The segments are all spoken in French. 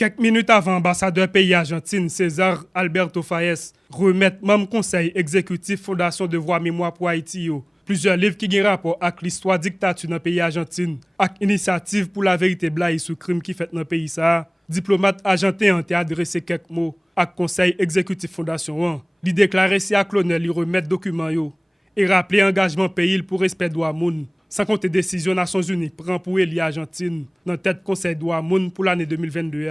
Quelques minutes avant, ambassadeur pays Argentine César Alberto Faes remet membre conseil exécutif Fondation Devoir Mémoire pour Haïti yo. Plusieurs livres qui ont rapport avec l'histoire dictature dans le pays Argentine, avec initiative pour la vérité blaye sous crime qui fait dans le pays ça. Diplomate argentin ont adressé quelques mots à conseil exécutif Fondation. Il déclare si à l'honneur il remettre document yo et rappeler engagement pays pour respect droit moun. Sans compter décision Nations Unies prend pour élire l'Argentine dans tête Conseil droit moun pour l'année 2022.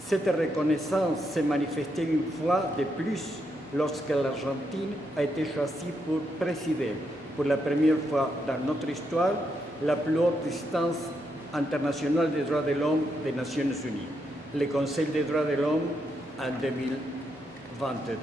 Cette reconnaissance s'est manifestée une fois de plus lorsque l'Argentine a été choisie pour présider, pour la première fois dans notre histoire, la plus haute instance internationale des droits de l'homme des Nations Unies, le Conseil des droits de l'homme en 2022.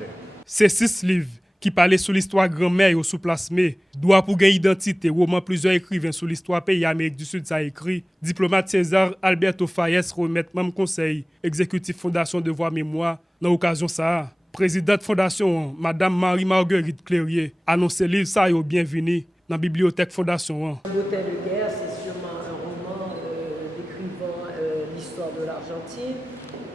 Ces 6 livres qui parlaient sur l'histoire grand-mère ou sous-placemé, doit pour gagner identité, roman plusieurs écrivains sur l'histoire pays Amérique du Sud ça écrit, diplomate César Alberto Faes remet même conseil exécutif Fondation Devoir Mémoire dans l'occasion ça. Présidente Fondation, Madame Marie-Marguerite Clérier, annonce livre ça yo bienvenue dans la bibliothèque Fondation. L'Hôtel de guerre, c'est sûrement un roman décrivant l'histoire de l'Argentine.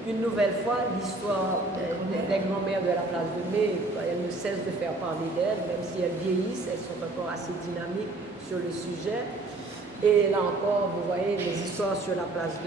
Une nouvelle fois, l'histoire des grands-mères de la place de Mai, elles ne cessent de faire parler d'elles, même si elles vieillissent, elles sont encore assez dynamiques sur le sujet. Et là encore, vous voyez, les histoires sur la place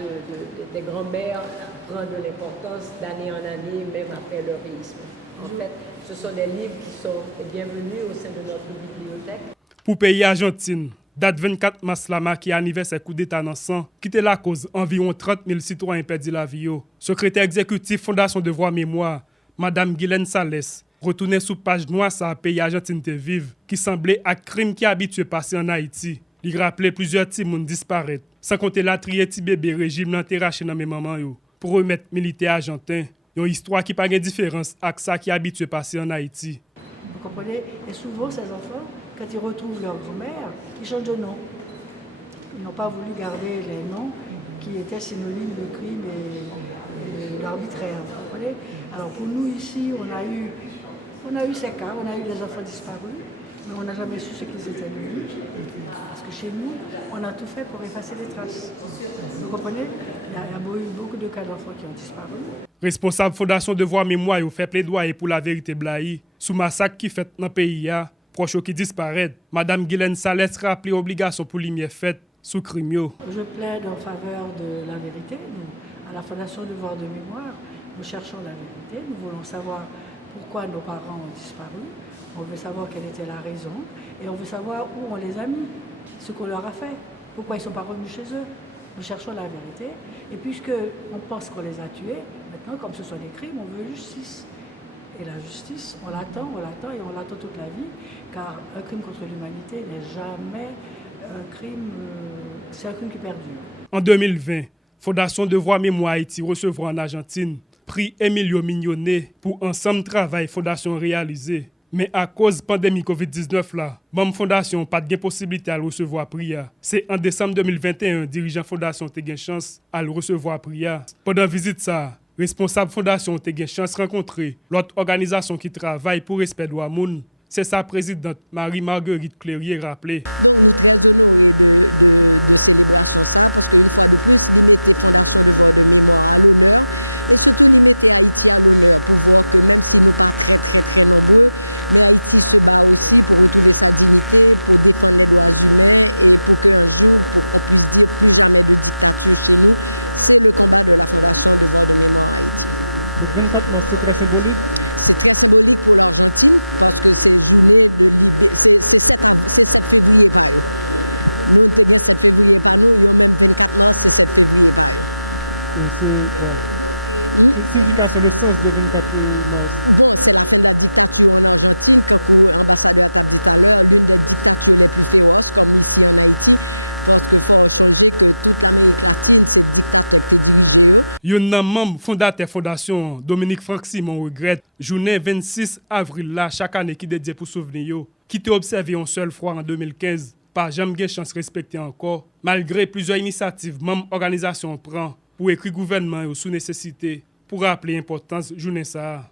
des grands-mères prennent de l'importance d'année en année, même après leur vieillissement. En fait, ce sont des livres qui sont les bienvenus au sein de notre bibliothèque. Pour pays Argentine, date 24 mars la qui anniversaire coup d'état dans sang, quitte la cause environ 30 000 citoyens perdus la vie. Secrétaire exécutif Fondation Devoir Mémoire, Madame Guylaine Sales, retournait sous page noire sa pays Argentine te vive, qui semblait à crime qui habitué passer en Haïti. Il rappelait plusieurs petits moun disparaître, sans compter la trier ti bébé régime l'enterraché dans mes mamans pour remettre militaires argentins. Une histoire qui n'a pas de différence avec ça qui habitué passer en Haïti. Vous comprenez? Et souvent, ces enfants, quand ils retrouvent leur grand-mère, ils changent de nom. Ils n'ont pas voulu garder les noms qui étaient synonymes de crime et d'arbitraire. Vous comprenez? Alors pour nous ici, on a eu ces cas, on a eu des enfants disparus, mais on n'a jamais su ce qu'ils étaient devenus. Parce que chez nous, on a tout fait pour effacer les traces. Vous comprenez? Il y a eu beaucoup de cas d'enfants qui ont disparu. Responsable Fondation Devoir Mémoire fait plaidoyer pour la vérité blaye sous massacre qui fait dans le pays. Proches qui disparaissent, Madame Guylaine Sales rappelait l'obligation pour lumière faite sous crime. Je plaide en faveur de la vérité. Nous, à la Fondation Devoir de Mémoire, nous cherchons la vérité. Nous voulons savoir pourquoi nos parents ont disparu. On veut savoir quelle était la raison. Et on veut savoir où on les a mis, ce qu'on leur a fait, pourquoi ils ne sont pas revenus chez eux. Nous cherchons la vérité. Et puisqu'on pense qu'on les a tués, maintenant, comme ce sont des crimes, on veut justice. Et la justice, on l'attend et on l'attend toute la vie, car un crime contre l'humanité n'est jamais un crime, c'est un crime qui perdure. En 2020, Fondation Devoir Mémoire Haïti recevra en Argentine prix Emilio Mignonnet pour ensemble travail Fondation réalisé. Mais à cause de la pandémie COVID-19, la Fondation n'a pas de possibilité de recevoir prix. C'est en décembre 2021, dirigeant Fondation a eu chance à recevoir prix. Pendant la visite, responsable Fondation a eu chance de rencontrer l'autre organisation qui travaille pour le respect de droits moun. C'est sa présidente Marie-Marguerite Clérier rappelé. Le 24 mars, c'est très symbolique. Et c'est une signification de sens de 24 mars. Yon nan membre fondateur Fondation Dominique Franck Simon regrette journée 26 avril là chaque année qui dédié pour souvenir yo, qui était observé une seule fois en 2015, pas jamais gen chance respecter encore malgré plusieurs initiatives même organisation prend pour écrire gouvernement sous nécessité pour rappeler l'importance journée ça.